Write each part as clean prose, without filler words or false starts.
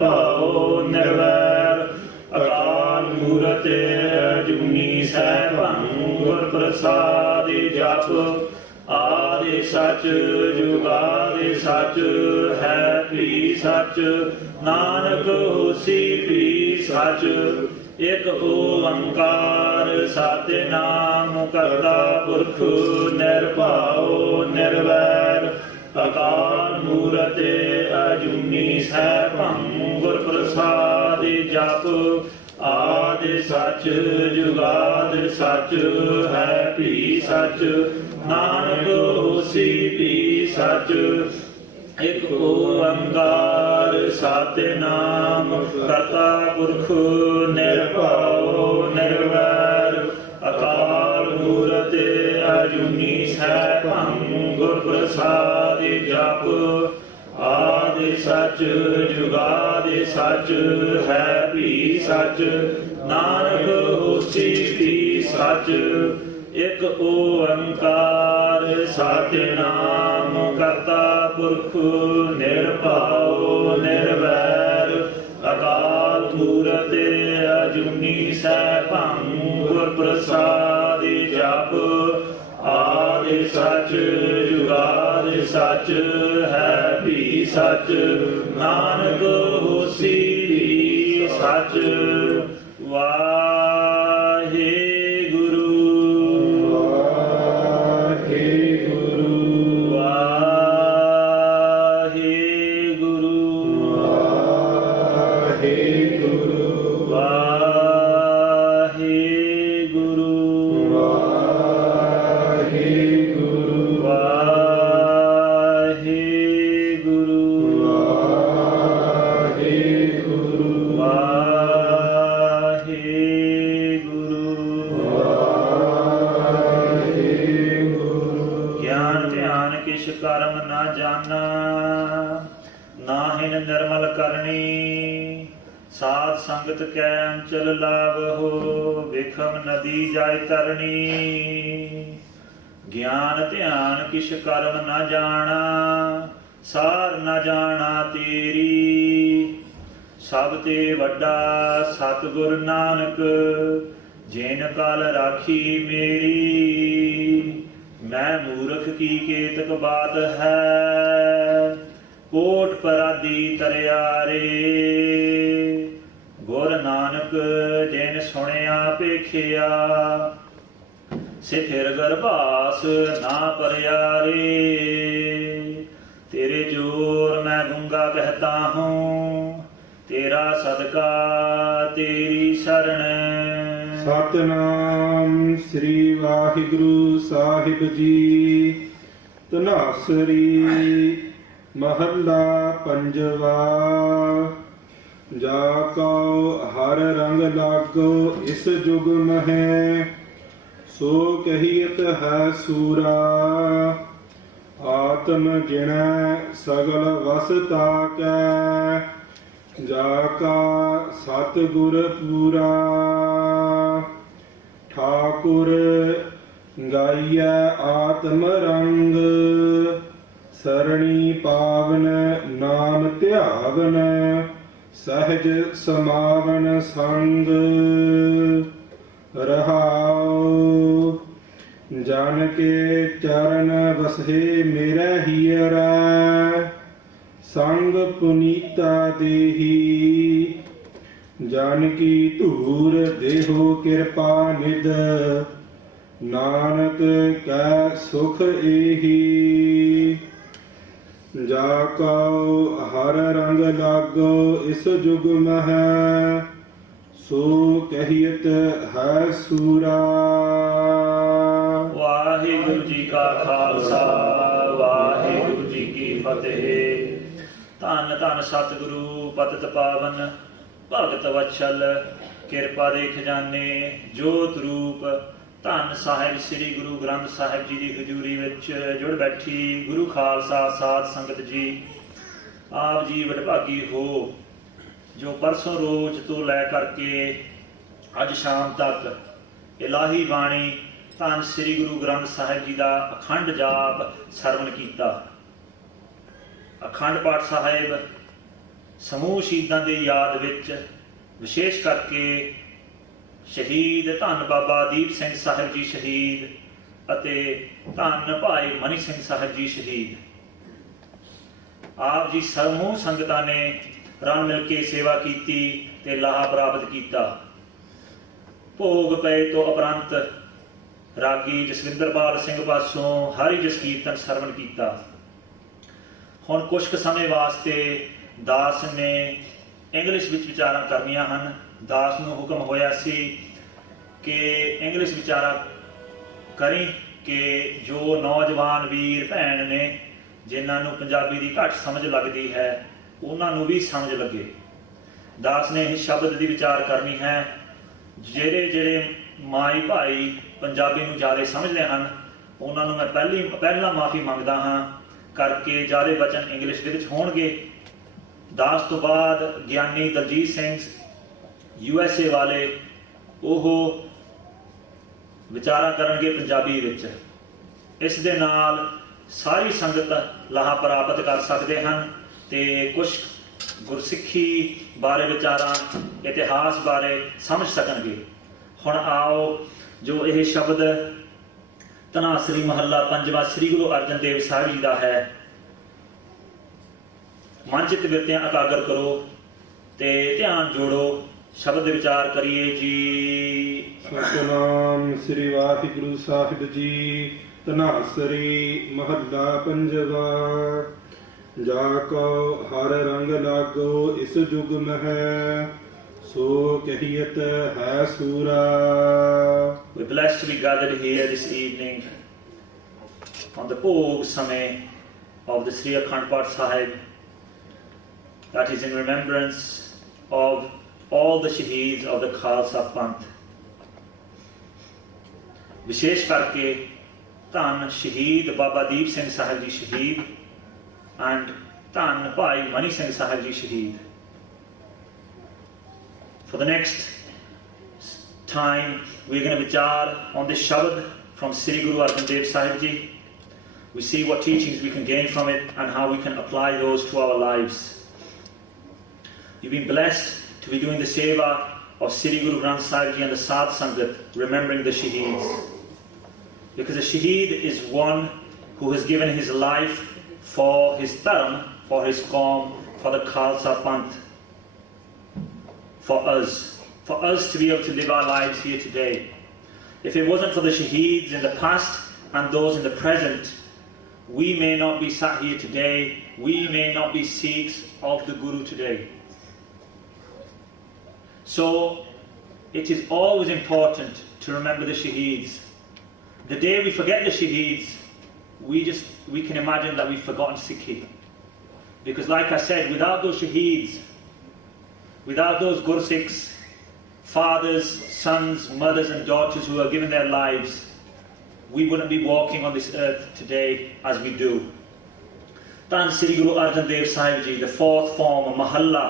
ਭਾਉ ਨਿਰਵੈਰ ਅਕਾਲ ਮੂਰਤ ਅਜੂਨੀ ਸੈਭੰ ਗੁਰ ਪ੍ਰਸਾਦਿ ਜਪ ਆਦਿ ਸਚ ਜੁਗਾਦਿ ਸਚ ਹੈ ਭੀ ਸਚ ਨਾਨਕ ਹੋਸੀ ਭੀ ਸਚ ਇਕ ਓੰਕਾਰ ਸਤਿਨਾਮ ਕਰਤਾ ਪੁਰਖ ਨਿਰਭਉ ਨਿਰਵੈਰ ਅਕਾਲ ਮੂਰਤ ਅਜੂਨੀ ਸੈਭੰ ਗੁਰ ਪ੍ਰਸਾਦਿ ਜਪ ਆਦਿ ਸਚ ਜੁਗਾਦ ਸਚ ਹੈ ਭੀ ਸਚ ਨਾਨਕ ਹੋਸੀ ਭੀ ਸਚ ਇਕ ਓੰਕਾਰ ਸਤਿਨਾਮ ਕਰਤਾ ਪੁਰਖ ਨਿਰਭਉ ਨਿਰਵੈਰ ਅਕਾਲ ਮੂਰਤ ਅਜੂਨੀ ਸੈਭੰ ਗੁਰ ਪ੍ਰਸਾਦਿ ਜਪ ਆਦਿ ਸਚ ਜੁਗਾਦਿ ਸਚ ਹੈ ਭੀ ਸਚ ਨਾਨਕ ਹੋਸੀ ਭੀ ਸਚ ਇਕ ਓੰਕਾਰ ਸਤਿਨਾਮ ਕਰਤਾ ਪੁਰਖ ਨਿਰਭਉ ਨਿਰਵੈਰ ਅਕਾਲ ਮੂਰਤ ਅਜੂਨੀ ਸੈਭੰ ਗੁਰ ਪ੍ਰਸਾਦਿ ਜਪ ਆਦਿ ਸਚ ਜੁਗਾਦਿ ਸਚ ਹੈ ਭੀ ਸਚ ਨਾਨਕ ਹੋਸੀ ਭੀ ਸਚ ਕਰਮ ਨਾ ਜਾਣਾ ਨਾਹਿਨ ਨਿਰਮਲ ਕਰਨੀ ਸਾਧ ਸੰਗਤ ਕੈ ਅੰਚਲ ਲਾਵਹੁ ਵਿਖਮ ਨਦੀ ਜਾਇ ਤਰਨੀ ਗਿਆਨ ਧਿਆਨ ਕਿਛ ਕਰਮ ਨਾ ਜਾਣਾ ਸਾਰ ਨਾ ਜਾਣਾ ਤੇਰੀ ਸਭ ਤੇ ਵੱਡਾ ਸਤਿਗੁਰ ਨਾਨਕ ਜਿਨ ਕਲ ਰਾਖੀ ਮੇਰੀ ਮੈਂ ਮੂਰਖ ਕੀ ਕੇਤਕ ਬਾਤ ਹੈ ਕੋਟ ਪਰਾਦੀ ਤਰਿਆਰੇ ਗੁਰ ਨਾਨਕ ਜਿਨ ਸੁਣਿਆ ਪੇਖਿਆ ਸਿਥਿਰ ਗਰਭਾਸ ਨਾ ਪਰਿਆਰੇ ਤੇਰੇ ਜੋਰ ਮੈਂ ਗੂੰਗਾ ਕਹਤਾ ਹੂੰ ਤੇਰਾ ਸਦਕਾ ਤੇਰੀ ਸ਼ਰਨ ਸਤਿਨਾਮ ਸ੍ਰੀ ਵਾਹਿਗੁਰੂ ਸਾਹਿਬ ਜੀ। ਧਨਾਸਰੀ ਮਹੱਲਾ ਪੰਜਵਾ। ਜਾ ਕਉ ਹਰ ਰੰਗ ਲਾਗੋ ਇਸ ਜੁਗ ਮਹਿ ਸੋ ਕਹੀਤ ਹੈ ਸੂਰਾ ਆਤਮ ਜਿਣੈ ਸਗਲ ਵਸ ਤਾਕੈ ਜਾ ਕਾ ਸਤਿਗੁਰ ਪੂਰਾ ਠਾਕੁਰ ਗਾਈਐ ਆਤਮ ਰੰਗ ਸਰਣੀ ਪਾਵਨ ਨਾਮ ਧਿਆਵਨ ਸਹਿਜ ਸਮਾਵਨ ਸੰਗ ਰਹਾਉ ਜਨ ਕੇ ਚਰਨ ਵਸਹਿ ਮੇਰਾ ਹੀਰੈ ਸੰਗ ਪੁਨੀਤਾ ਦੇਹੀ ਜਨ ਕੀ ਧੂਰ ਦੇਹੋ ਕਿਰਪਾ ਨਿਧ ਨਾਨਕ ਕੈ ਸੁਖ ਏਹੀ ਜਾ ਕਉ ਹਰ ਰੰਗ ਲਾਗੋ ਇਸ ਜੁਗ ਮਹਿ ਸੋ ਕਹੀਤ ਹੈ ਸੂਰਾ। ਵਾਹਿਗੁਰੂ ਜੀ ਕਾ ਖਾਲਸਾ ਵਾਹਿਗੁਰੂ ਜੀ ਕੀ ਫਤਿਹ। ਧੰਨ ਧੰਨ ਸਤਿਗੁਰੂ ਪਤਿਤ ਪਾਵਨ ਭਗਤ ਵਛਲ ਕਿਰਪਾ ਦੇ ਖਜ਼ਾਨੇ ਜੋਤ ਰੂਪ ਧੰਨ ਸਾਹਿਬ ਸ੍ਰੀ ਗੁਰੂ ਗ੍ਰੰਥ ਸਾਹਿਬ ਜੀ ਦੀ ਹਜ਼ੂਰੀ ਵਿੱਚ ਜੁੜ ਬੈਠੀ ਗੁਰੂ ਖਾਲਸਾ ਸਾਧ ਸੰਗਤ ਜੀ, ਆਪ ਜੀ ਵਡਭਾਗੀ ਹੋ ਜੋ ਪਰਸੋਂ ਰੋਜ਼ ਤੋਂ ਲੈ ਕਰਕੇ ਅੱਜ ਸ਼ਾਮ ਤੱਕ ਇਲਾਹੀ ਬਾਣੀ ਧੰਨ ਸ੍ਰੀ ਗੁਰੂ ਗ੍ਰੰਥ ਸਾਹਿਬ ਜੀ ਦਾ ਅਖੰਡ ਜਾਪ ਸਰਵਣ ਕੀਤਾ। ਅਖੰਡ ਪਾਠ ਸਾਹਿਬ ਸਮੂਹ ਸ਼ਹੀਦਾਂ ਦੀ ਯਾਦ ਵਿੱਚ ਵਿਸ਼ੇਸ਼ ਕਰਕੇ ਸ਼ਹੀਦ ਧੰਨ ਬਾਬਾ ਦੀਪ ਸਿੰਘ ਸਾਹਿਬ ਜੀ ਸ਼ਹੀਦ ਅਤੇ ਧੰਨ ਭਾਈ ਮਨੀ ਸਿੰਘ ਸਾਹਿਬ ਜੀ ਸ਼ਹੀਦ, ਆਪ ਜੀ ਸਮੂਹ ਸੰਗਤਾਂ ਨੇ ਰਲ ਮਿਲ ਕੇ ਸੇਵਾ ਕੀਤੀ ਤੇ ਲਾਹਾ ਪ੍ਰਾਪਤ ਕੀਤਾ। ਭੋਗ ਪਏ ਤੋਂ ਉਪਰੰਤ ਰਾਗੀ ਜਸਵਿੰਦਰਪਾਲ ਸਿੰਘ ਪਾਸੋਂ ਹਰੀ ਜਸ ਕੀਰਤਨ ਸਰਵਣ ਕੀਤਾ। ਹੁਣ ਕੁਝ ਕੁ ਸਮੇਂ ਵਾਸਤੇ ਦਾਸ ਨੇ ਇੰਗਲਿਸ਼ ਵਿੱਚ ਵਿਚਾਰਾਂ ਕਰਨੀਆਂ ਹਨ। ਦਾਸ ਨੂੰ ਹੁਕਮ ਹੋਇਆ ਸੀ ਕਿ ਇੰਗਲਿਸ਼ ਵਿਚਾਰਾਂ ਕਰੀ ਕਿ ਜੋ ਨੌਜਵਾਨ ਵੀਰ ਭੈਣ ਨੇ ਜਿਨ੍ਹਾਂ ਨੂੰ ਪੰਜਾਬੀ ਦੀ ਘੱਟ ਸਮਝ ਲੱਗਦੀ ਹੈ ਉਹਨਾਂ ਨੂੰ ਵੀ ਸਮਝ ਲੱਗੇ। ਦਾਸ ਨੇ ਇਹ ਸ਼ਬਦ ਦੀ ਵਿਚਾਰ ਕਰਨੀ ਹੈ। ਜਿਹੜੇ ਮਾਈ ਭਾਈ ਪੰਜਾਬੀ ਨੂੰ ਜ਼ਿਆਦਾ ਸਮਝਦੇ ਹਨ ਉਹਨਾਂ ਨੂੰ ਮੈਂ ਪਹਿਲਾਂ ਮਾਫੀ ਮੰਗਦਾ ਹਾਂ ਕਰਕੇ ਜ਼ਿਆਦਾ ਬਚਨ ਇੰਗਲਿਸ਼ ਦੇ ਵਿੱਚ ਹੋਣਗੇ। ਦਾਸ ਤੋਂ ਬਾਅਦ ਗਿਆਨੀ ਦਲਜੀਤ ਸਿੰਘ USA ਵਾਲੇ ਉਹ ਵਿਚਾਰਾਂ ਕਰਨਗੇ ਪੰਜਾਬੀ ਵਿੱਚ। ਇਸ ਦੇ ਨਾਲ ਸਾਰੀ ਸੰਗਤ ਲਾਹਾ ਪ੍ਰਾਪਤ ਕਰ ਸਕਦੇ ਹਨ ਤੇ ਕੁਝ ਗੁਰਸਿੱਖੀ ਬਾਰੇ ਵਿਚਾਰਾਂ ਇਤਿਹਾਸ ਬਾਰੇ ਸਮਝ ਸਕਣਗੇ। ਹੁਣ ਆਓ ਜੋ ਇਹ ਸ਼ਬਦ ਧਨਾਸਰੀ ਮਹੱਲਾ ਪੰਜਵਾਂ ਸ੍ਰੀ ਗੁਰੂ ਅਰਜਨ ਦੇਵ ਸਾਹਿਬ ਜੀ ਦਾ ਹੈ, ਮਨ ਚਿੱਤ ਬਿਰਤਿਆਂ ਇਕਾਗਰ ਕਰੋ ਤੇ ਧਿਆਨ ਜੋੜੋ, ਸ਼ਬਦ ਦੇ ਵਿਚਾਰ ਕਰੀਏ ਜੀ। ਸਤਿਨਾਮ ਸ੍ਰੀ ਵਾਹਿਗੁਰੂ ਸਾਹਿਬ ਜੀ। ਧਨਾਸਰੀ ਮਹੱਲਾ ਪੰਜਵਾ। ਜਾ ਕਉ ਹਰ ਰੰਗ ਲਾਗੋ ਇਸ ਜੁਗ ਮਹਿ, ਸੋ ਕਹੀਅਤ ਹੈ ਸੂਰਾ। We're blessed to be gathered here this evening on the Bhog Samay of the Sri Akhand Path Sahib, that is in remembrance of all the shaheeds of the Khalsa Panth. ਵਿਸ਼ੇਸ਼ ਕਰਕੇ ਧੰਨ ਸ਼ਹੀਦ ਬਾਬਾ ਦੀਪ ਸਿੰਘ ਸਾਹਿਬ ਜੀ ਸ਼ਹੀਦ and ਧੰਨ ਭਾਈ ਮਨੀ ਸਿੰਘ ਸਾਹਿਬ ਜੀ ਸ਼ਹੀਦ। For the next time we're going to vichar on this shabad from Sri Guru Arjan Dev Sahib Ji. We see what teachings we can gain from it and how we can apply those to our lives. You've been blessed to be doing the seva of Sri Guru Granth Sahib Ji and the Sadh Sangat, remembering the shaheeds. Because a shaheed is one who has given his life for his dharm, for his qawm, for the Khalsa Panth, for us to be able to live our lives here today. If it wasn't for the shaheeds in the past and those in the present, we may not be sat here today, we may not be Sikhs of the Guru today. So it is always important to remember the shaheeds. The day we forget the shaheeds, we can imagine that we've forgotten Sikhi. Because like I said, without those shaheeds, without those Gursikhs, fathers, sons, mothers and daughters who have given their lives, we wouldn't be walking on this earth today as we do. Tan Sri Guru Arjan Dev Sahib Ji, the fourth form, Mahalla,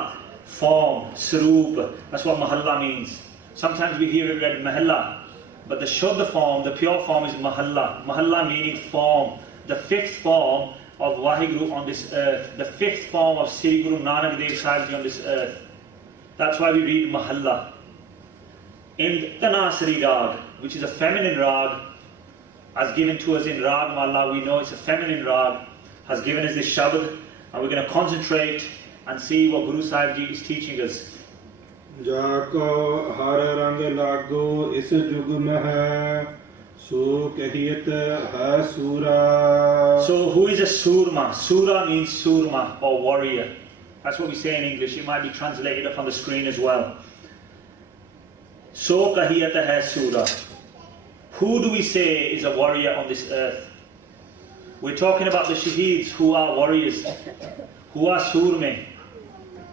form, Saroop, that's what Mahalla means. Sometimes we hear it read Mahalla, but the Shuddha form, the pure form is Mahalla. Mahalla meaning form, the fifth form of Vaheguru on this earth, the fifth form of Sri Guru Nanak Dev Sahib Ji on this earth. That's why we read Mahalla. In Tanasari Rag, which is a feminine Rag, as given to us in Rag Mala, we know it's a feminine Rag, has given us this Shabad, and we're going to concentrate and see what Guru Sahib Ji is teaching us. ਜਾਕੋ ਹਰ ਰੰਗ ਲਾਗੋ ਇਸ ਜੁਗ ਮਹਿ, ਸੋ ਕਹੀਅਤ ਹੈ ਸੂਰਾ। So who is a Surma? Sura means Surma or warrior. That's what we say in English. It might be translated up on the screen as well. So kahiyat hai Sura. Who do we say is a warrior on this earth? We're talking about the shaheeds who are warriors, who are Surme.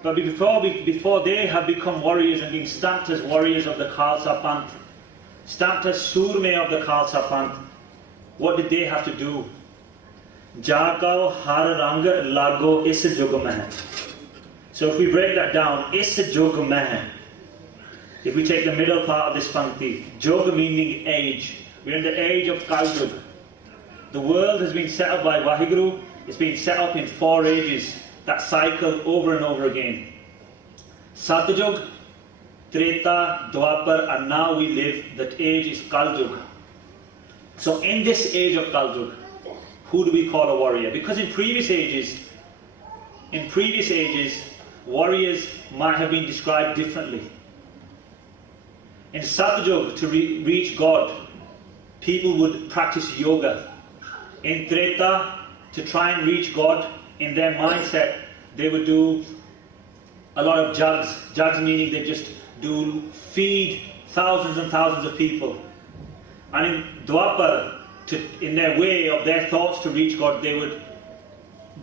But before they have become warriors and been stamped as warriors of the Khalsa Panth, stamped as Surme of the Khalsa Panth, what did they have to do? Jakao har rang lago is jug mein. So if we break that down, is jug mein. If we take the middle part of this pankti, jug meaning age. We're in the age of Kaljug. The world has been set up by Vaheguru. It's been set up in 4 ages. that cycle over and over again. Satyug, Treta, Dwapar, and now we live, that age is Kaljug. So in this age of Kaljug, who do we call a warrior? Because in previous ages, warriors might have been described differently. In Satyug, to reach God, people would practice yoga. In Treta, to try and reach God, in their mindset, they would do a lot of jugs. Jugs meaning they just feed thousands and thousands of people. And in Dwapar, in their way of their thoughts to reach God, they would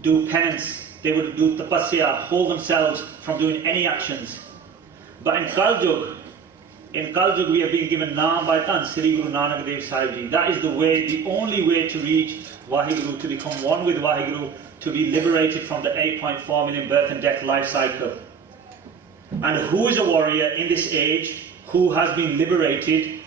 do penance. They would do tapasya, hold themselves from doing any actions. But in Kaljug, we have been given Naam by Tan Sri Guru Nanak Dev Sahib Ji. That is the way, the only way to reach Vaheguru, to become one with Vaheguru, to be liberated from the 8.4 million birth and death life cycle. And who is a warrior in this age who has been liberated?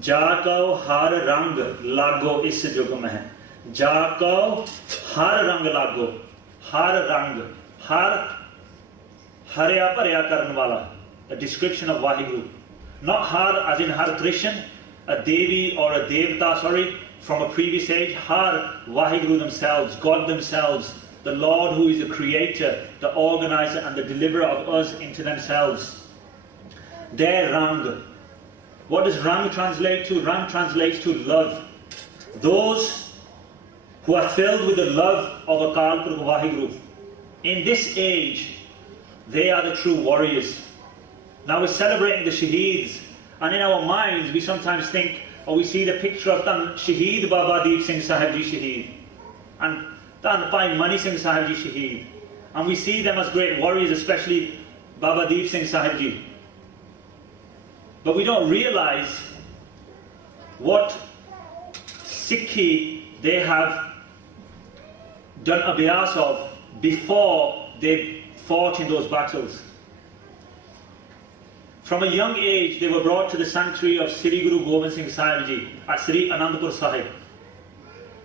Jako har rang lago is jug mein. Jako har rang lago. Har rang. Har harya parya karan wala. A description of Vaheguru. Not Har as in Har Krishan, a Devi or a Devta, from a previous age. Har, Vaheguru themselves, God themselves, the Lord who is the creator, the organizer and the deliverer of us into themselves. Their Rang. What does Rang translate to? Rang translates to love. Those who are filled with the love of Akal Purkh Vaheguru. In this age, they are the true warriors. Now we're celebrating the Shaheeds, and in our minds we sometimes think, or we see the picture of Tan Shaheed Baba Deep Singh Sahib Ji Shaheed, and Tan Bhai Mani Singh Sahib Ji Shaheed, and we see them as great warriors, especially Baba Deep Singh Sahib Ji. But we don't realize what Sikhi they have done abhyas of before they fought in those battles. From a young age, they were brought to the sanctuary of Sri Guru Gobind Singh Sahib Ji at Sri Anandpur Sahib.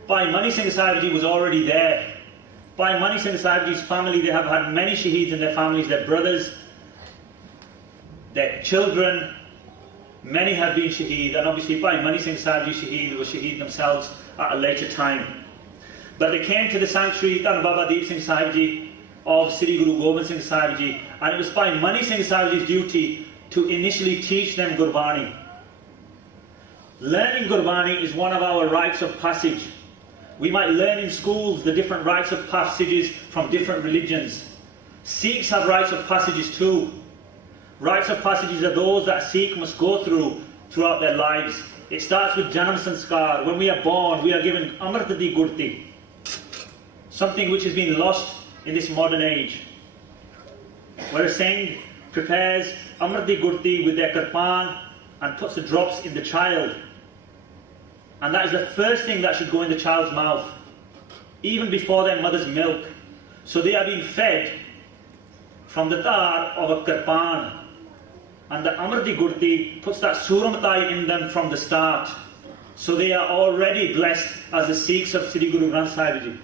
Bhai Mani Singh Sahib Ji was already there. Bhai Mani Singh Sahib Ji's family, they have had many shaheeds in their families, their brothers, their children. Many have been shaheed, and obviously Bhai Mani Singh Sahib Ji shaheed were shaheed themselves at a later time. But they came to the sanctuary, Tan Baba Deep Singh Sahib Ji of Sri Guru Gobind Singh Sahib Ji, and it was Bhai Mani Singh Sahib Ji's duty to initially teach them Gurbani. Learning Gurbani is one of our rites of passage. We might learn in schools the different rites of passages from different religions. Sikhs have rites of passages too. Rites of passages are those that a Sikh must go throughout their lives. It starts with Janam Sanskar. When we are born, we are given Amrit Di Gurti, something which has been lost in this modern age. Where a Singh prepares Amrit Di Gurti with their kirpan and puts the drops in the child. And that is the first thing that should go in the child's mouth, even before their mother's milk. So they are being fed from the tar of a kirpan. And the Amrit Di Gurti puts that Suramatai in them from the start. So they are already blessed as the Sikhs of Sri Guru Granth Sahib Ji.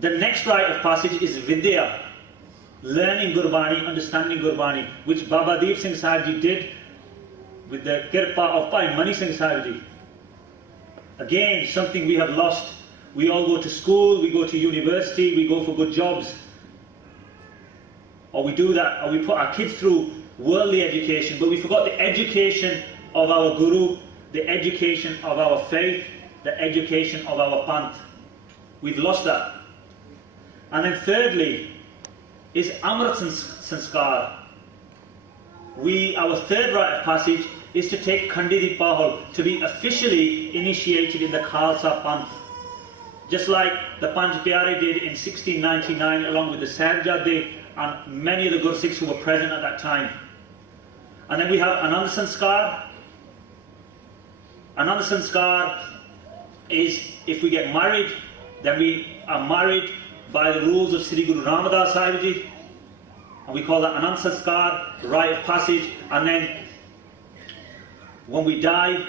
The next rite of passage is Vidya, learning Gurbani, understanding Gurbani, which Baba Deep Singh Sahib Ji did with the kirpa of Bhai Mani Singh Sahib Ji. Again, something we have lost. We all go to school, we go to university, we go for good jobs. Or we do that, or we put our kids through worldly education, but we forgot the education of our Guru, the education of our faith, the education of our Panth. We've lost that. And then thirdly is Amrit Sanskar. Our third rite of passage is to take Khandi Di Pahal, to be officially initiated in the Khalsa Panth. Just like the Panj Pyare did in 1699 along with the Sahibzade and many of the Gursikhs who were present at that time. And then we have Anand Sanskar. Anand Sanskar is if we get married, then we are married by the rules of Sri Guru Ramadas Sahib Ji. And we call that Anand Sanskar, rite of passage. And then when we die,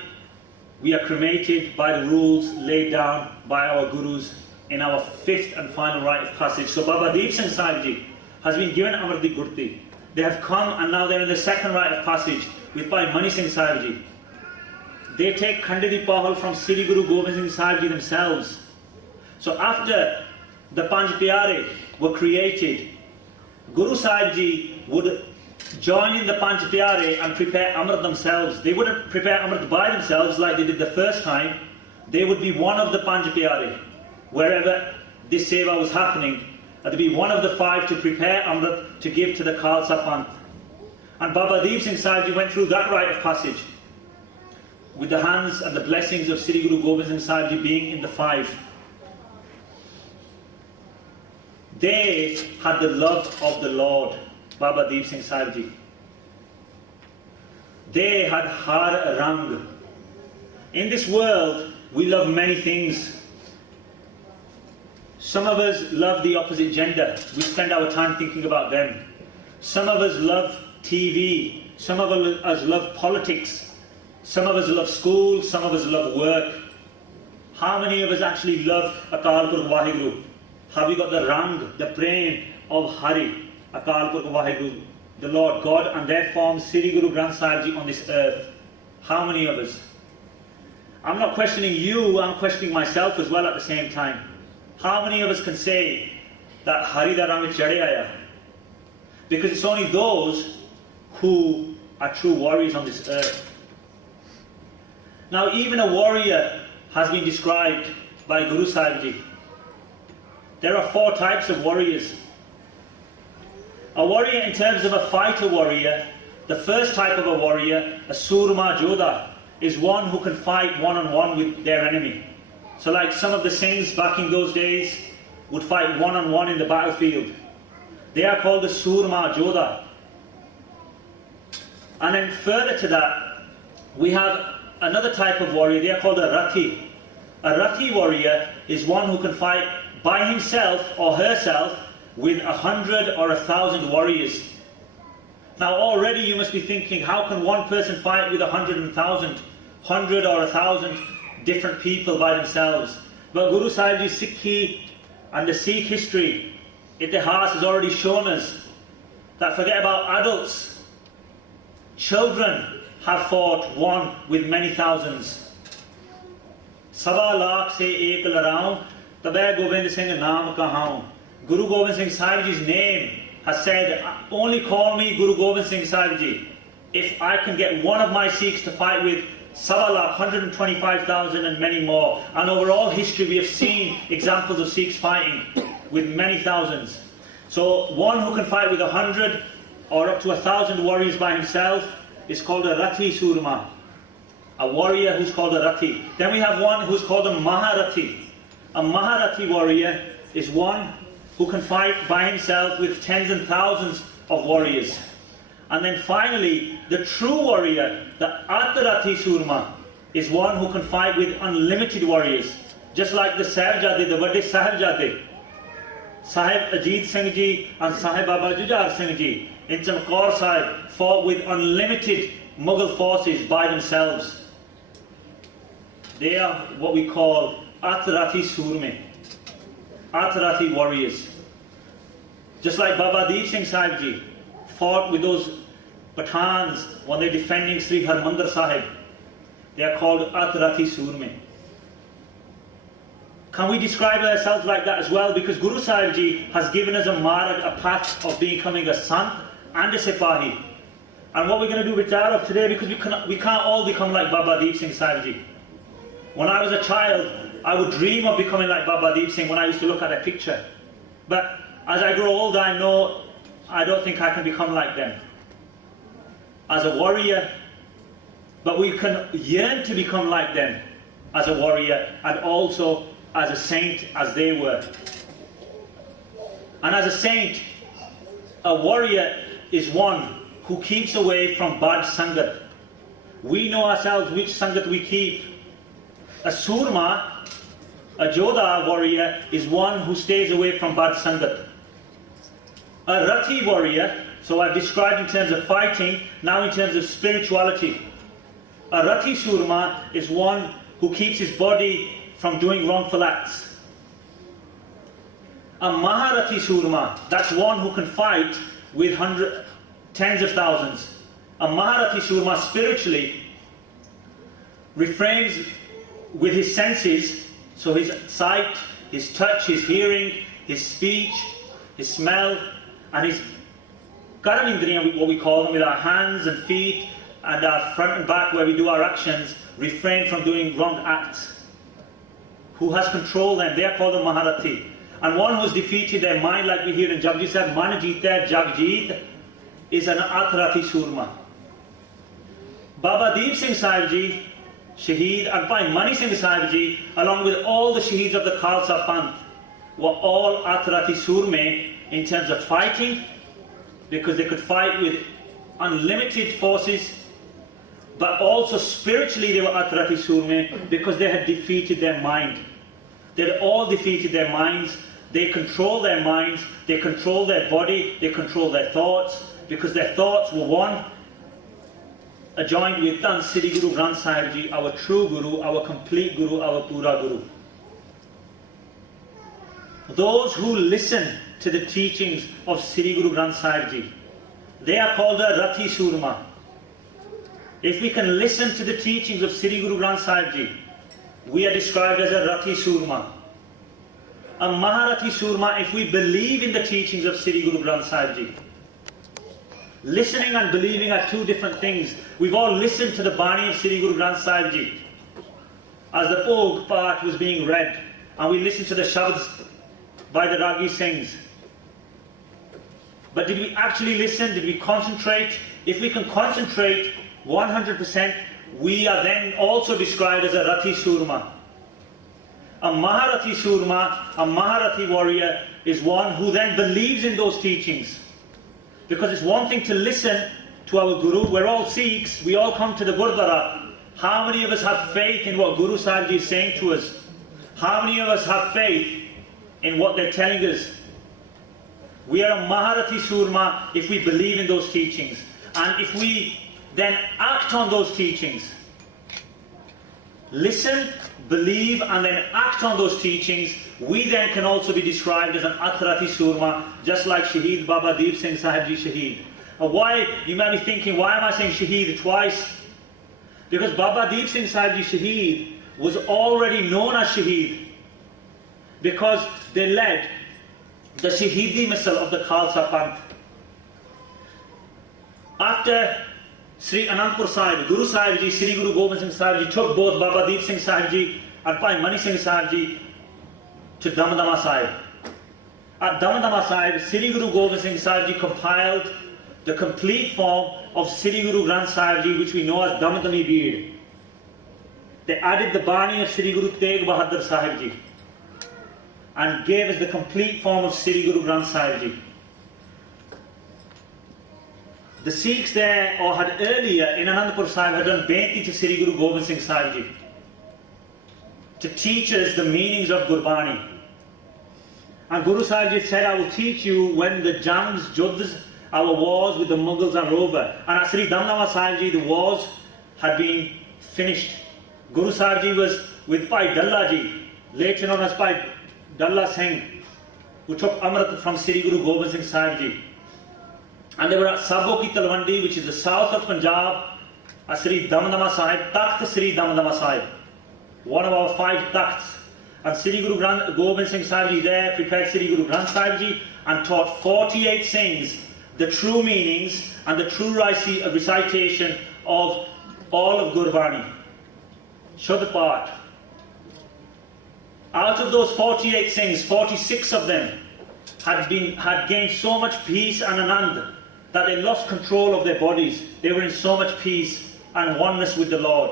we are cremated by the rules laid down by our Gurus in our fifth and final rite of passage. So Baba Deep Singh Sahib Ji has been given Amrit Di Gurti. They have come and now they're in the second rite of passage with Bhai Mani Singh Sahib Ji. They take Khande Di Pahal from Sri Guru Gobind Singh Sahib Ji themselves. So after the Panj Pyare were created, Guru Sahib Ji would join in the Panj Pyare and prepare Amrit themselves. They wouldn't prepare Amrit by themselves like they did the first time. They would be one of the Panj Pyare. Wherever this seva was happening, there'd be one of the five to prepare Amrit to give to the Khalsa Panth. And Baba Deep Singh Sahib Ji went through that rite of passage with the hands and the blessings of Sri Guru Gobind Singh Sahib Ji being in the five. They had the love of the Lord, Baba Deep Singh Sahib Ji. They had Har Rang. In this world, we love many things. Some of us love the opposite gender. We spend our time thinking about them. Some of us love TV. Some of us love politics. Some of us love school. Some of us love work. How many of us actually love Akal Purkh Vaheguru? Have we got the Rang, the prem of Hari, Akal Purkh Vaheguru, the Lord God, and their form Sri Guru Granth Sahib Ji on this earth? How many of us? I'm not questioning you, I'm questioning myself as well at the same time. How many of us can say that Hari da Rang chade aaya? Because it's only those who are true warriors on this earth. Now even a warrior has been described by Guru Sahib Ji. There are four types of warriors. A warrior in terms of a fighter warrior, the first type of a warrior, a Surma Jodha, is one who can fight one-on-one with their enemy. So like some of the Singhs back in those days would fight one-on-one in the battlefield. They are called the Surma Jodha. And then further to that, we have another type of warrior, they are called a Rathi. A Rathi warrior is one who can fight by himself or herself with 100 or 1,000 warriors. Now already you must be thinking, how can one person fight with 100 and 1,000, 100 or 1,000 different people by themselves? But Guru Sahib Ji Sikhi and the Sikh history, Itihas has already shown us that forget about adults, children have fought one with many thousands. Sava lakh se ek laraun, tabai Gobind Singh naam kahaun. Guru Gobind Singh Sahib Ji's name has said, only call me Guru Gobind Singh Sahib Ji if I can get one of my Sikhs to fight with Sava lakh, 125,000 and many more. And over all history we have seen examples of Sikhs fighting with many thousands. So one who can fight with 100 or up to 1,000 warriors by himself is called a Rathi Surma. A warrior who's called a Rathi. Then we have one who's called a Maharathi. A Maharathi warrior is one who can fight by himself with tens and thousands of warriors. And then finally, the true warrior, the Atarathi Surma, is one who can fight with unlimited warriors. Just like the Sahibjade, the Vade Sahibjade, Sahib Ajit Singh Ji and Sahib Baba Jujar Singh Ji in Chamkaur Sahib fought with unlimited Mughal forces by themselves. They are what we call Atarathi Surme, Atarathi warriors. Just like Baba Deep Singh Sahib Ji fought with those Pathans when they're defending Sri Harmandir Sahib. They are called Atarathi Surme. Can we describe ourselves like that as well? Because Guru Sahib Ji has given us a marg, a path of becoming a Sant and a Sipahi. And what we're going to do with Taraf today, because we can't all become like Baba Deep Singh Sahib Ji. When I was a child, I would dream of becoming like Baba Deep Singh when I used to look at a picture. But as I grow older, I know I don't think I can become like them. As a warrior, but we can yearn to become like them as a warrior and also as a saint as they were. And as a saint, a warrior is one who keeps away from bad sangat. We know ourselves which sangat we keep. A Surma, a Jodha warrior, is one who stays away from bad sangat. A Rathi warrior, so I've described in terms of fighting, now in terms of spirituality. A Rathi Surma is one who keeps his body from doing wrongful acts. A Maharathi Surma, that's one who can fight with tens of thousands. A Maharathi Surma spiritually refrains with his senses, so his sight, his touch, his hearing, his speech, his smell, and his Karamindriya, what we call them, with our hands and feet and our front and back where we do our actions, refrain from doing wrong acts. Who has controlled them? They are called a Maharathi. And one who has defeated their mind, like we hear in Japji Sahib, Man Jeeta Jagjeet, is an Atharathi Surma. Baba Deep Singh Sahib Ji, Shaheed, and Bhai Mani Singh Sahib Ji, along with all the Shaheeds of the Khalsa Panth, were all Atharathi Surme in terms of fighting, because they could fight with unlimited forces, but also spiritually they were Atharathi Surme because they had defeated their mind. They had all defeated their minds. They control their minds, they control their body, they control their thoughts, because their thoughts were one, adjoined with Dhan Sri Guru Granth Sahib Ji, our true Guru, our complete Guru, our Pura Guru. Those who listen to the teachings of Sri Guru Granth Sahib Ji, they are called a Rathi Surma. If we can listen to the teachings of Sri Guru Granth Sahib Ji, we are described as a Rathi Surma. A Maharathi Surma, if we believe in the teachings of Sri Guru Granth Sahib Ji. Listening and believing are two different things. We've all listened to the Bani of Sri Guru Granth Sahib Ji as the Bhog part was being read, and we listened to the Shabds by the Ragi Singhs. But did we actually listen? Did we concentrate? If we can concentrate 100%, we are then also described as a Rathi Surma. A Maharathi Surma, a Maharathi warrior, is one who then believes in those teachings. Because it's one thing to listen to our Guru. We're all Sikhs, we all come to the Gurdwara. How many of us have faith in what Guru Sahib Ji is saying to us? How many of us have faith in what they're telling us? We are a Maharathi Surma if we believe in those teachings. And if we then act on those teachings, listen, believe, and then act on those teachings, we then can also be described as an Atharathi Surma, just like Shaheed Baba Deep Singh Sahib Ji Shaheed. And why, you might be thinking, why am I saying Shaheed twice? Because Baba Deep Singh Sahib Ji Shaheed was already known as Shaheed, because they led the Shaheedi missile of the Khalsa Panth. After Sri Anandpur Sahib, Guru Sahib Ji, Sri Guru Gobind Singh Sahib Ji took both Baba Deep Singh Sahib Ji and Bhai Mani Singh Sahib Ji to Damdama Sahib. At Damdama Sahib, Sri Guru Gobind Singh Sahib Ji compiled the complete form of Sri Guru Granth Sahib Ji, which we know as Damdami Bead. They added the Bani of Sri Guru Tegh Bahadur Sahib Ji and gave us the complete form of Sri Guru Granth Sahib Ji. The Sikhs there, or had earlier in Anandpur Sahib, had done Benti to Sri Guru Gobind Singh Sahib Ji to teach us the meanings of Gurbani. And Guru Sahib Ji said, I will teach you when the Jangs, Juddhs, our wars with the Mughals are over. And at Sri Damdama Sahib Ji, the wars had been finished. Guru Sahib Ji was with Bhai Dalla Ji, later known as Bhai Dalla Singh, who took Amrit from Sri Guru Gobind Singh Sahib Ji. And they were at Sabo Ki Talwandi, which is the south of Punjab, at Sri Damdama Sahib, Takht Sri Damdama Sahib, one of our 5 takhts. And Sri Guru Gobind Singh Sahib Ji there prepared Sri Guru Granth Sahib Ji and taught 48 Singhs the true meanings and the true recitation of all of Gurbani. Shuddh Path. Out of those 48 Singhs, 46 of them had gained so much peace and anand that they lost control of their bodies. They were in so much peace and oneness with the Lord.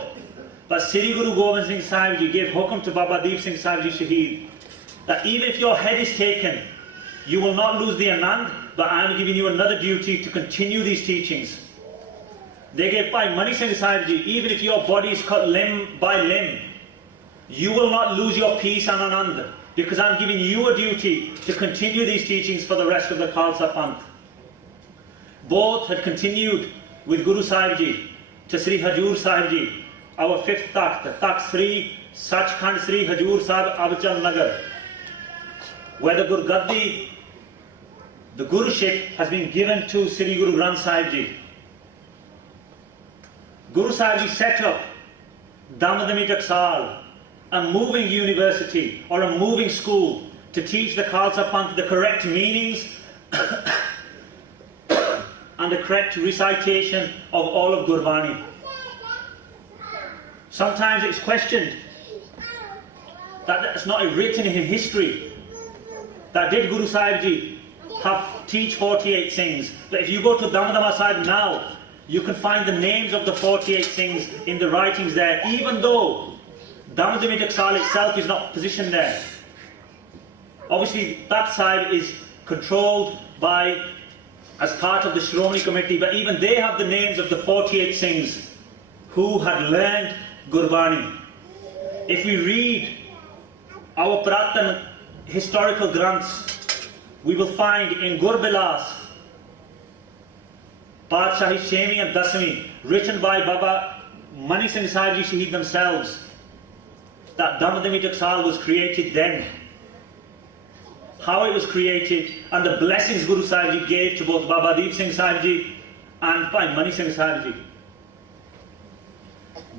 But Sri Guru Gobind Singh Sahib Ji gave hukum to Baba Deep Singh Sahib Ji Shaheed that even if your head is taken, you will not lose the anand, but I am giving you another duty to continue these teachings. They gave Bhai Mani Singh Sahib Ji, even if your body is cut limb by limb, you will not lose your peace and anand, because I am giving you a duty to continue these teachings for the rest of the Khalsa Panth. Both had continued with Guru Sahib Ji to Sri Hajur Sahib Ji, our 5th Takht, Takht Sri Sachkhand Sri Hajur Sahib Abchal Nagar. where the Gurgaddi, the Guruship, has been given to Sri Guru Granth Sahib Ji. Guru Sahib Ji set up Damadami Taksal, a moving university or a moving school to teach the Khalsa Panth the correct meanings and the correct recitation of all of Gurbani. Sometimes it's questioned that it's not written in history that did Guru Sahib Ji teach 48 Singhs. But if you go to Damadama Sahib now, you can find the names of the 48 Singhs in the writings there, even though Damadami Taksal itself is not positioned there. Obviously, that side is controlled by, as part of the Shromani Committee, but even they have the names of the 48 Singhs who had learned Gurbani. If we read our Pratan historical granths, we will find in Gurbilas, Padshahi Shemi and Dasmi, written by Baba Mani Singh Sahib Ji Shaheed themselves, that Damadami Taksal was created then, how it was created, and the blessings Guru Sahib Ji gave to both Baba Deep Singh Sahib Ji and Bhai Mani Singh Sahib Ji.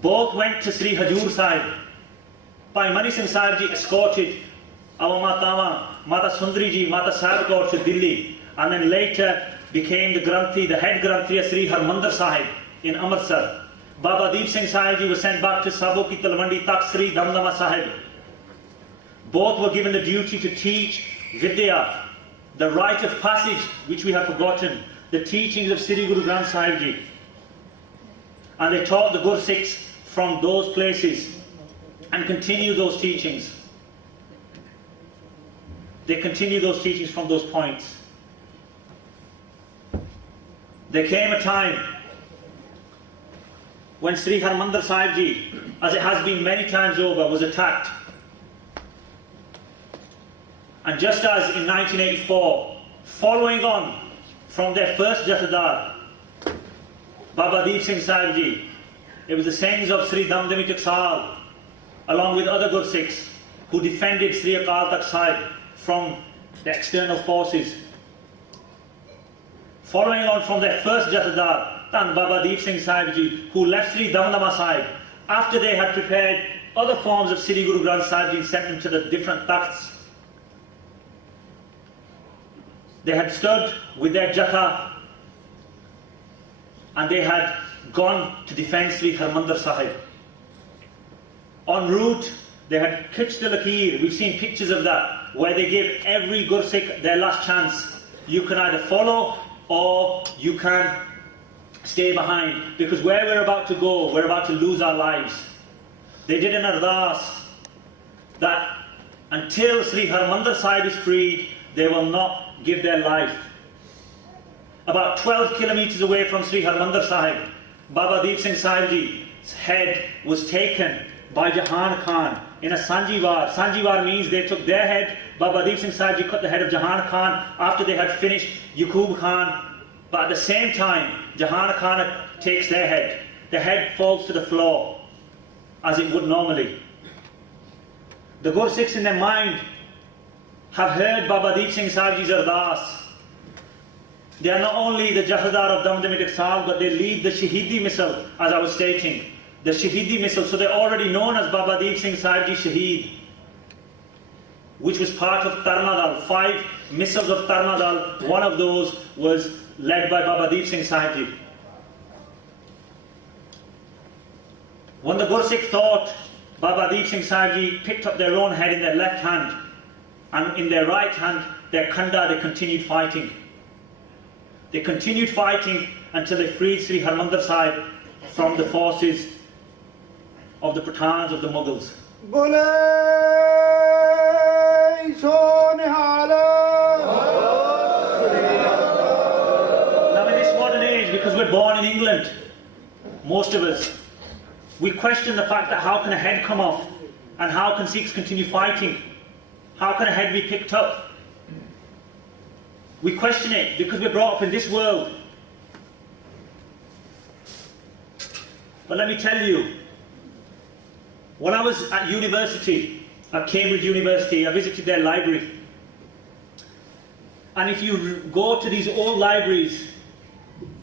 Both went to Sri Hajur Sahib. Bhai Mani Singh Sahib Ji escorted our Matawa, Mata Sundari Ji, Mata Sahib Kaur to Delhi, and then later became the Granthi, the head Granthi of Sri Harmandir Sahib in Amritsar. Baba Deep Singh Sahib Ji was sent back to Sabo Ki Talwandi Tak Sri Damdama Sahib. Both were given the duty to teach Vidya, the rite of passage which we have forgotten, the teachings of Sri Guru Granth Sahib Ji. And they taught the Gursikhs from those places and continue those teachings. They continue those teachings from those points. There came a time when Sri Harmandir Sahib Ji, as it has been many times over, was attacked. And just as in 1984, following on from their first Jathadar, Baba Deep Singh Sahib Ji, it was the Singhs of Sri Damdami Taksal, along with other Gursikhs, who defended Sri Akal Takht Sahib from the external forces. Following on from their first Jathadar, Tan Baba Deep Singh Sahib Ji, who left Sri Damdama Sahib after they had prepared other forms of Sri Guru Granth Sahib Ji and sent them to the different takhts. They had stood with their Jatha and they had gone to defend Sri Harmandir Sahib. En route, they had Kitch the Lakir. We've seen pictures of that, where they gave every Gursikh their last chance. You can either follow or you can stay behind, because where we're about to go, we're about to lose our lives. They did an ardas that until Sri Harmandir Sahib is freed, they will not give their life. About 12 kilometers away from Sri Harmandir Sahib, Baba Deep Singh Sahib Ji's head was taken by Jahan Khan in a Sanjivar. Sanjivar means they took their head. Baba Deep Singh Sahib Ji cut the head of Jahan Khan after they had finished Yaqub Khan. But at the same time, Jahan Khan takes their head. The head falls to the floor, as it would normally. The Gursikhs in their mind have heard Baba Deep Singh Sahib Ji's ardas. They are not only the Jathadar of Damdami Taksal, but they lead the Shaheedi missile, as I was stating. The Shaheedi missile, so they're already known as Baba Deep Singh Sahib Ji Shaheed, which was part of Tarnadal. 5 missiles of Tarnadal, one of those was led by Baba Deep Singh Sahib Ji. When the Gursikh thought, Baba Deep Singh Sahib Ji picked up their own head in their left hand, and in their right hand, their khanda, they continued fighting. They continued fighting until they freed Sri Harmandir Sahib from the forces of the Pathans, of the Mughals. Now in this modern age, because we're born in England, most of us, we question the fact that how can a head come off and how can Sikhs continue fighting? How can a head be picked up? We question it because we're brought up in this world. But let me tell you, when I was at university, at Cambridge University, I visited their library. And if you go to these old libraries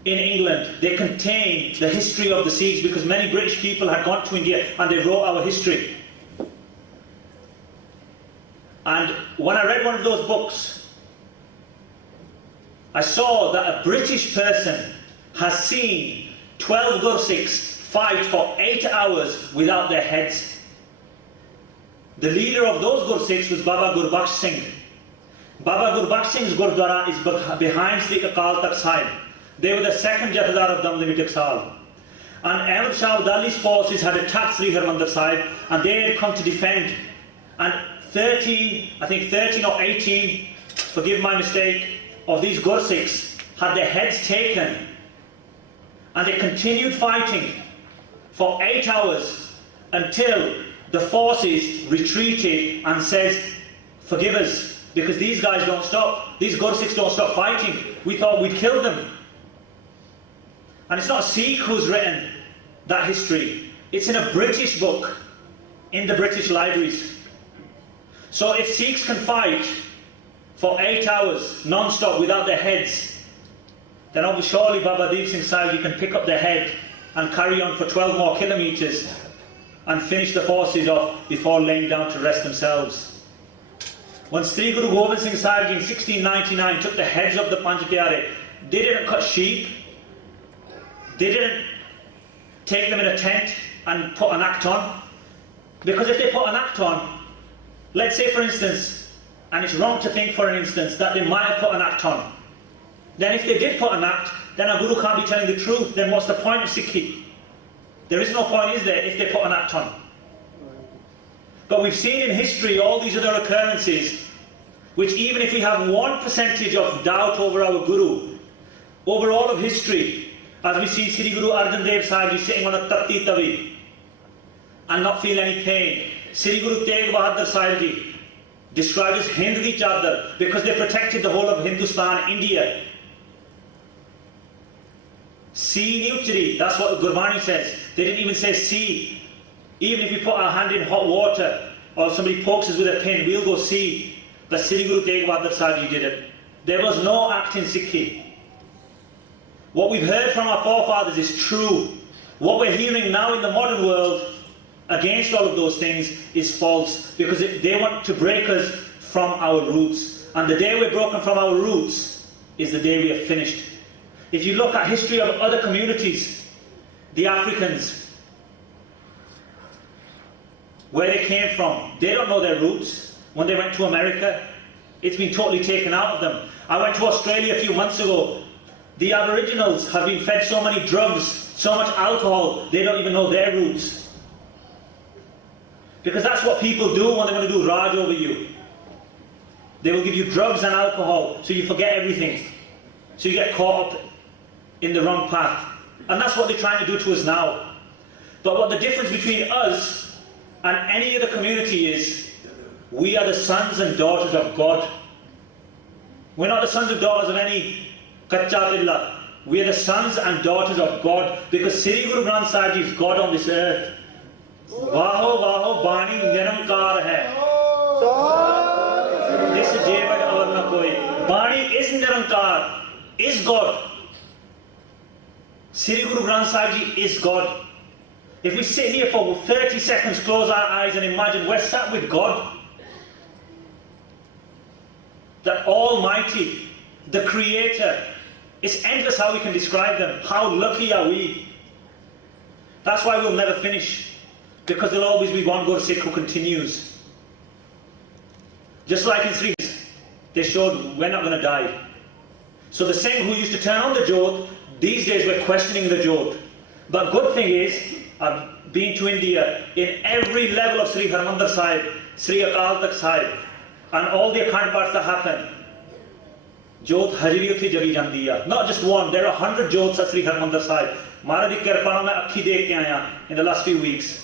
in England, they contain the history of the Sikhs, because many British people had gone to India and they wrote our history. And when I read one of those books, I saw that a British person has seen 12 Gursikhs fight for 8 hours without their heads. The leader of those Gursikhs was Baba Gurbaksh Singh. Baba Gurbaksh Singh's Gurdwara is behind Sri Akal Takht Sahib. They were the second Jathedar of Damdami Taksal. And Ahmad Shah Abdali's forces had attacked Sri Harmandir Sahib, and they had come to defend. And 13 or 18, forgive my mistake, of these Gursikhs had their heads taken. And they continued fighting for 8 hours until the forces retreated and says, forgive us, because these guys don't stop. These Gursikhs don't stop fighting. We thought we'd kill them. And it's not a Sikh who's written that history. It's in a British book, in the British libraries. So if Sikhs can fight for 8 hours non-stop without their heads, then obviously surely Baba Deep Singh Sahib can pick up their head and carry on for 12 more kilometres and finish the forces off before laying down to rest themselves. When Sri Guru Gobind Singh Sahib in 1699 took the heads of the Panch Pyare, they didn't cut sheep, they didn't take them in a tent and put an act on. Because if they put an act on, let's say for instance, and it's wrong to think for an instance that they might have put an act on, then if they did put an act, then a Guru can't be telling the truth. Then what's the point of Sikhi? There is no point, is there, if they put an act on? But we've seen in history all these other occurrences, which even if we have 1% of doubt over our Guru, over all of history, as we see Sri Guru Arjan Dev Sahib sitting on a tatti tavi and not feel any pain. Sri Guru Tegh Bahadur Sahib ji described as Hind di Chadar, because they protected the whole of Hindustan, India. See Nuchri, that's what Gurbani says. They didn't even say see. Even if we put our hand in hot water or somebody pokes us with a pin, we'll go see. But Sri Guru Tegh Bahadur Sahib ji did it. There was no act in Sikhi. What we've heard from our forefathers is true. What we're hearing now in the modern world against all of those things is false, because they want to break us from our roots. And the day we're broken from our roots is the day we are finished. If you look at history of other communities, the Africans, where they came from, they don't know their roots. When they went to America, it's been totally taken out of them. I went to Australia a few months ago. The Aboriginals have been fed so many drugs, so much alcohol, they don't even know their roots. Because that's what people do when they want to do Raj over you. They will give you drugs and alcohol, so you forget everything. So you get caught up in the wrong path. And that's what they're trying to do to us now. But what the difference between us and any other community is, we are the sons and daughters of God. We're not the sons and daughters of any Kacha Billah. We are the sons and daughters of God, because Sri Guru Granth Sahib Ji is God on this earth. Vaho Vaho Bani Nirankar hai. This Jevad avar na koi. Bani is Nirankar, is God. Sri Guru Granth Sahib Ji is God. If we sit here for 30 seconds, close our eyes and imagine we're sat with God, the Almighty, the Creator. It's endless how we can describe them. How lucky are we? That's why we'll never finish. Because there'll always be one Gursikh who continues. Just like in Sri, they showed we're not going to die. So the Singh who used to turn on the Jodh, these days we're questioning the Jodh. But good thing is, I've been to India, in every level of Sri Harmandir Sahib, Sri Akal Takht Sahib, and all the Akhand Paths that happen, Jodh hajri uthi jagi jandi hai. Not just one, there are 100 Jodhs at Sri Harmandir Sahib. Maharaj di kirpa naal main akhi dekh ke aaya in the last few weeks.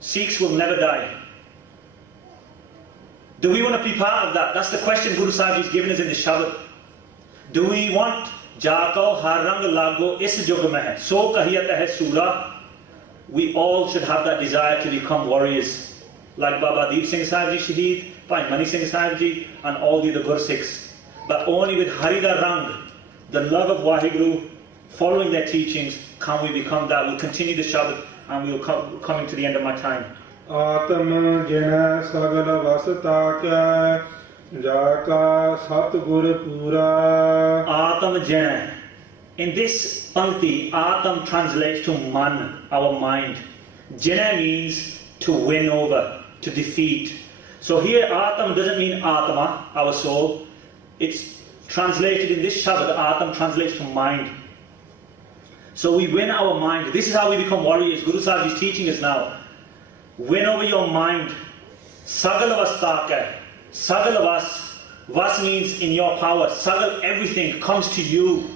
Sikhs will never die. Do we want to be part of that? That's the question Guru Sahib Ji is giving us in the Shabad. Do we want Jako har rang lago is jug mein hai, so kahiyat hai sura? We all should have that desire to become warriors. Like Baba Deep Singh Sahib Ji Shaheed, Bhai Mani Singh Sahib Ji and all the other Gursikhs. But only with Hari da Rang, the love of Waheguru, following their teachings, can we become that. We'll continue the Shabad and we'll coming to the end of my time. ਆਤਮ ਜਿਨੈ ਸਗਲ ਵਸਤਾ ਕੈ ਜਾ ਕਾ ਸਤਿਗੁਰ ਪੂਰਾ Atam Jana. In this pankti, Atam translates to man, our mind. Jana means to win over, to defeat. So here Atam doesn't mean Atma, our soul. It's translated in this Shabad, Atam translates to mind. So we win our mind. This is how we become warriors. Guru Sahib is teaching us now. Win over your mind. Sagal vastaka. Sagal vas. Vas means in your power. Sagal, everything comes to you.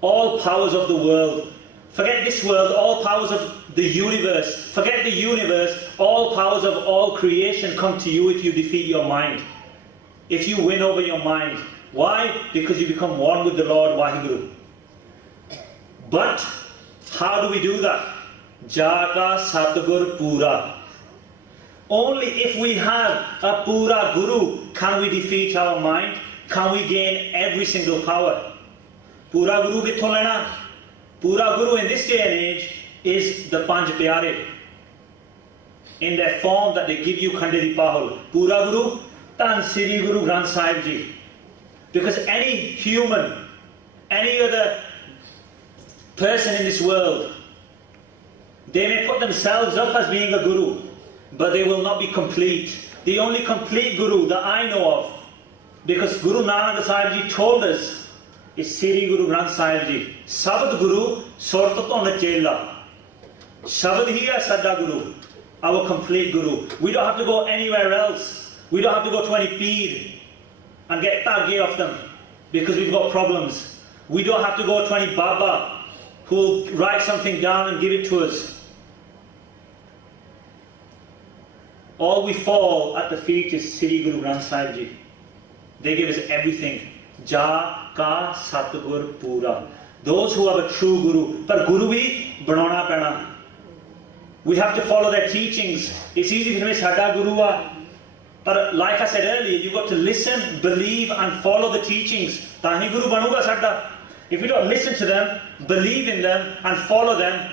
All powers of the world. Forget this world, all powers of the universe. Forget the universe, all powers of all creation come to you if you defeat your mind. If you win over your mind. Why? Because you become one with the Lord Waheguru. But how do we do that? Jaka Satgur Pura. Only if we have a Pura Guru can we defeat our mind, can we gain every single power. Pura Guru kitthon lena? Pura Guru in this day and age is the Panj Pyare. In their form that they give you Khande di Pahul. Pura Guru, Tan Sri Guru Granth Sahib Ji. Because any human, any other person in this world, they may put themselves up as being a guru, but they will not be complete. The only complete guru that I know of, because Guru Nanak Sahib Ji told us, is Sri Guru Granth Sahib Ji. Sabad Guru, Sorta to Nachela. Shabad hi hai Sada Guru, our complete Guru. We don't have to go anywhere else. We don't have to go to any peer and get tagge off them because we've got problems. We don't have to go to any Baba who will write something down and give it to us. All we fall at the feet is Sri Guru Granth Sahib Ji. They give us everything. Ja ka Satgur Pura. Those who have a true Guru. But Guru bhi banana pena. We have to follow their teachings. It's easy to say Sada Guru wa. But like I said earlier, you've got to listen, believe and follow the teachings. Tahi Guru banuga sada. If we don't listen to them, believe in them and follow them,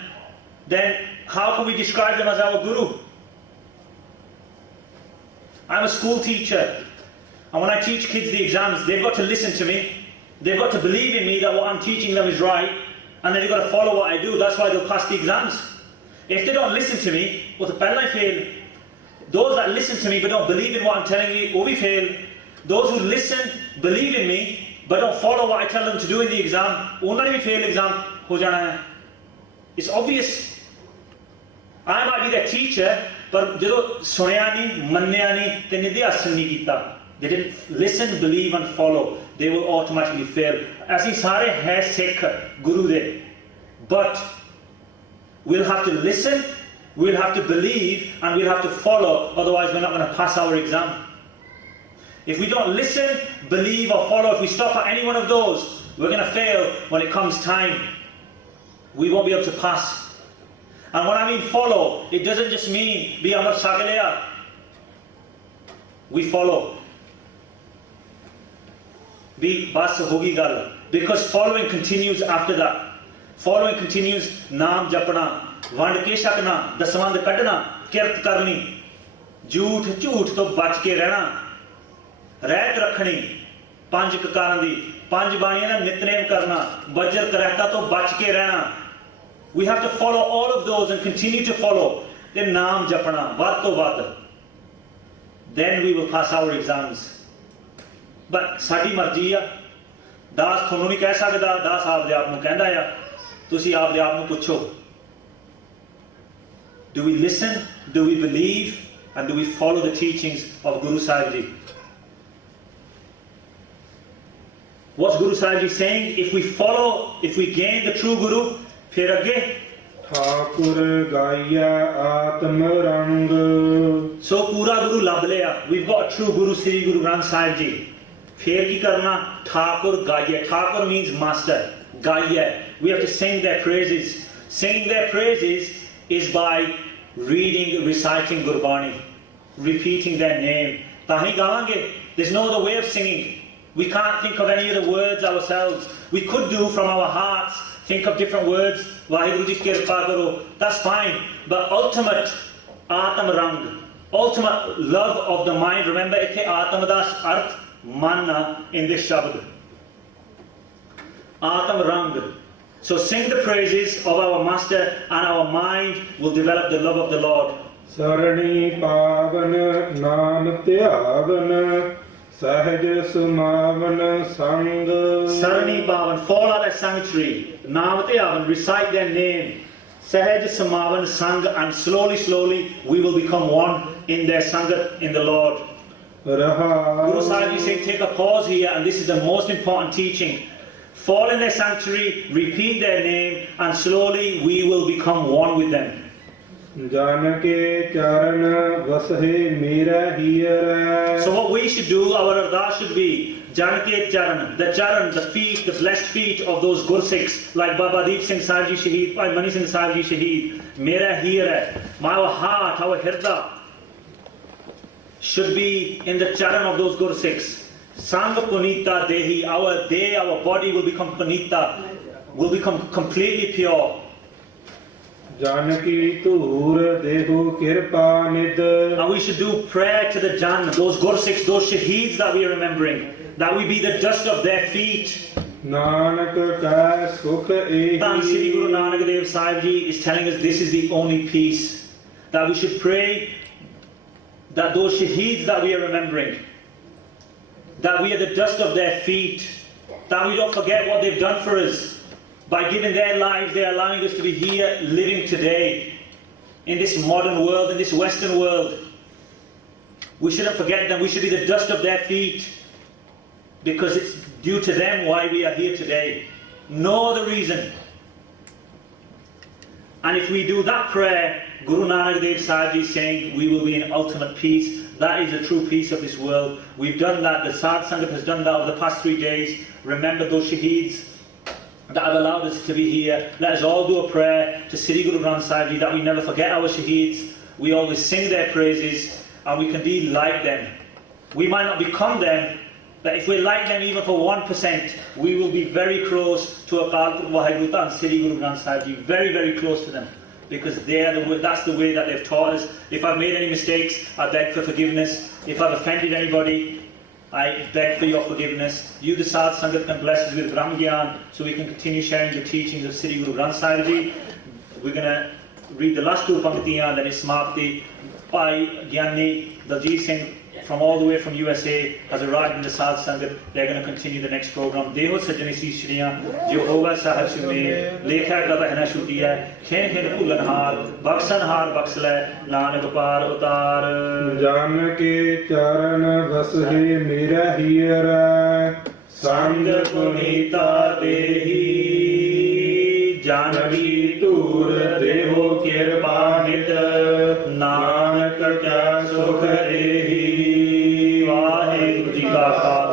then how can we describe them as our Guru? I'm a school teacher, and when I teach kids the exams, they've got to listen to me, they've got to believe in me that what I'm teaching them is right, and then they've got to follow what I do. That's why they'll pass the exams. If they don't listen to me, well, the pehla I fail. Those that listen to me but don't believe in what I'm telling you, will we fail. Those who listen, believe in me, but don't follow what I tell them to do in the exam, unna ne bhi fail exam ho jana hai. It's obvious. I might be their teacher, but jado sunaya nahi, manniya nahi, te nidhi hasan nahi kita. They didn't listen, believe and follow. They will automatically fail. Assi sare hai Sikh Guru de. But we'll have to listen, we'll have to believe and we'll have to follow, otherwise we're not going to pass our exam. If we don't listen, believe or follow, if we stop at any one of those, we're going to fail when it comes time. We won't be able to pass. And when I mean follow, it doesn't just mean be Amar Shagaleya. We follow. Be Bas Hogi Gal. Because following continues after that. Following continues Naam Japna, Vand ke Shakna, Daswand Kadna, Kirt Karni, Jhoot to bach ke rehna. ਰਹਿਤ ਰੱਖਣੀ ਪੰਜ ਕਕਾਰਾਂ ਦੀ ਪੰਜ ਬਾਣੀਆਂ ਦਾ ਨਿਤਨੇਮ ਕਰਨਾ ਵਜਰ ਕਰਹਿਤਾ ਤੋਂ ਬਚ ਕੇ ਰਹਿਣਾ we have to follow all of those and continue to follow ਤੇ ਨਾਮ ਜਪਣਾ ਵੱਧ ਤੋਂ ਵੱਧ then we will pass our exams but ਸਾਡੀ ਮਰਜ਼ੀ ਆ ਦਾਸ ਤੁਹਾਨੂੰ ਨਹੀਂ ਕਹਿ ਸਕਦਾ ਦਾਸ ਆਪਦੇ ਆਪ ਨੂੰ ਕਹਿੰਦਾ ਆ ਤੁਸੀਂ ਆਪਦੇ ਆਪ ਨੂੰ ਪੁੱਛੋ do we listen, do we believe and do we follow the teachings of Guru Sahib Ji? What's Guru Sahib Ji saying? If we follow, if we gain the true Guru, phir agge Thakur Gaya Atma Rang. So pura Guru lab liya. We've got a true Guru, Sri Guru Granth Sahib Ji. Phir ki karna? Thakur Gaya. Thakur means master. Gaya. We have to sing their praises. Singing their praises is by reading, reciting Gurbani, repeating their name, ਤਾਹੀਂ ਗਾਵਾਂਗੇ. There's no other way of singing. We can't think of any other words ourselves. We could do from our hearts, think of different words. Vaheguru ji kirpa karo. That's fine. But ultimate Atam Rang, ultimate love of the mind. Remember, ithe Atam das arth manna in this Shabad. Atam Rang. So sing the praises of our Master and our mind will develop the love of the Lord. ਸਰਣੀ ਪਾਵਨ ਨਾਮ ਧਿਆਵਨ ਸਹਿਜ ਸੁਮਾਵਨ ਸੰਗ. Sarani Bhavan, fall out of sanctuary. Naam Dhyavan, recite their name. Sahaj Samavan Sang, and slowly we will become one in their Sangat in the Lord. ਰਹਾ Guru Sahib is saying, take a pause here, and this is the most important teaching. Fall in their sanctuary, repeat their name, and slowly we will become one with them. ਜਨ ਕੇ ਚਰਨ ਵਸਹਿ ਮੇਰਾ Heer. So what we should do, our ardas should be Jan ke charan, the feet, the blessed feet of those Gursikhs like Baba Deep Singh Sahib Ji Shaheed, Bhai Mani Singh Sahib Ji Shaheed. Mera heer hai, our heart, our hirda should be in the charan of those Gursikhs. Sang punita dehi, our body will become punita, will become completely pure. ਜਨ ਕੀ ਧੂਰ ਦੇਹੋ ਕਿਰਪਾ ਨਿਦ. And we should do prayer to the Jan, those Gursikhs, those Shaheeds that we are remembering, that we be the dust of their feet. Nanak ਕੈ ਸੁਖ ਏਹੀ. Dhan Sri Guru Nanak Dev Sahib Ji is telling us this is the only peace, that we should pray that those Shaheeds that we are remembering, that we are the dust of their feet, that we don't forget what they've done for us. By giving their lives, they are allowing us to be here living today in this modern world, in this Western world. We shouldn't forget them. We should be the dust of their feet, because it's due to them why we are here today. No other reason. And if we do that prayer, Guru Nanak Dev Sahib Ji is saying we will be in ultimate peace. That is the true peace of this world. We've done that. The Sadh Sangat has done that over the past 3 days. Remember those Shaheeds that have allowed us to be here. Let us all do a prayer to Sri Guru Granth Sahib Ji that we never forget our Shaheeds. We always sing their praises, and we can be like them. We might not become them, but if we're like them even for 1%, we will be very close to Akal Purkh Vaheguru and Sri Guru Granth Sahib Ji. Very close to them, because that's the way that they've taught us. If I've made any mistakes, I beg for forgiveness. If I've offended anybody, I beg for your forgiveness. You, the Sadh Sangat, can bless us with Brahm Gyan, so we can continue sharing the teachings of Sri Guru Granth Sahib Ji. We're going to read the last 2 panktiyan, then it's Samapti. Bhai Gyani Daljit Singh from all the way from USA has arrived in the Sadh Sangat. They're going to continue the next program. Deho Sajjani Sishriyan, Jo Hoga Sahib Shume, Lekha Gabahna Shutiya, Khen Khen Pullanhar, Baksanhar Baksle, Nanak Par Utar. ਜਨ ਕੇ ਚਰਨ ਵਸਹਿ ਮੇਰਾ ਹੀਰ. ਸੰਗ ਪੁਨੀਤਾ ਦੇਹੀ, ਜਾਨਕੀ ਧੂਰ ਦੇਹੋ ਕਿਰਪਾ ਨਿਤ, ਨਾਨਕ ਕੈ ਸੁਖ ਏਹੀ. ਵਾਹਿਗੁਰੂ ਜੀ ਕਾ ਖਾਲਸਾ।